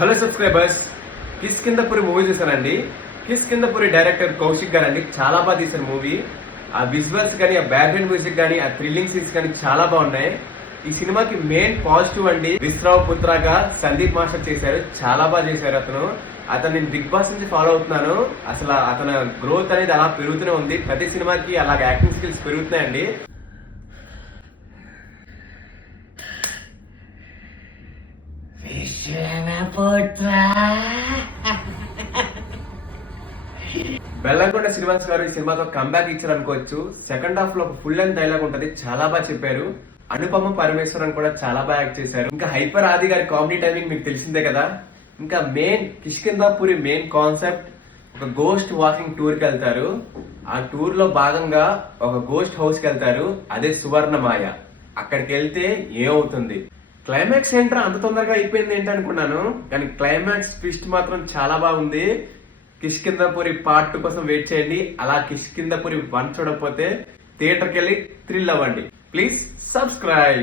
Hello subscribers, Kishkindhapuri movie చూసానండి. Kishkindhapuri director Kaushik గారండి చాలా బాగా తీశారు మూవీ. ఆ విజువల్స్ కానీ, ఆ బ్యాక్గ్రౌండ్ మ్యూజిక్ కానీ, ఆ థ్రిల్లింగ్ సీన్స్ కానీ చాలా బాగున్నాయి. ఈ సినిమాకి మెయిన్ పాజిటివ్ అండి విశ్రావ్ పుత్రగా సందీప్ మాస్టర్ చేశారు. చాలా బాగా చేశారు. అతను నేను బిగ్ బాస్ నుంచి ఫాలో అవుతున్నాను. అసలు అతని గ్రోత్ అనేది అలా పెరుగుతూనే ఉంది. ప్రతి సినిమాకి అలాగే యాక్టింగ్ స్కిల్స్ పెరుగుతున్నాయండి. బెల్లంకొండ శ్రీనివాస్ గారు ఈ సినిమాతో కంబ్యాక్ ఇచ్చారు అనుకోవచ్చు. సెకండ్ హాఫ్ లో ఫుల్ లెంత్ డైలాగ్ ఉంటది, చాలా బాగా చెప్పారు. అనుపమ పరమేశ్వరన్ కూడా చాలా బాగా యాక్ట్ చేశారు. ఇంకా హైపర్ ఆది గారి కామెడీ టైమింగ్ మీకు తెలిసిందే కదా. ఇంకా మెయిన్ కిష్కింధాపురి మెయిన్ కాన్సెప్ట్ ఒక గోస్ట్ వాకింగ్ టూర్ కి వెళ్తారు. ఆ టూర్ లో భాగంగా ఒక గోస్ట్ హౌస్ కి వెళ్తారు, అదే సువర్ణమాయ. అక్కడికి వెళ్తే ఏమవుతుంది, క్లైమాక్స్ ఏంట్రా అంత తొందరగా అయిపోయింది ఏంటి అనుకున్నాను, కానీ క్లైమాక్స్ ట్విస్ట్ మాత్రం చాలా బాగుంది. కిష్కింధపురి పార్ట్ 2 కోసం వెయిట్ చేయండి. అలా కిష్కింధపురి 1 చూడకపోతే థియేటర్కి వెళ్ళి థ్రిల్ అవ్వండి. Please subscribe.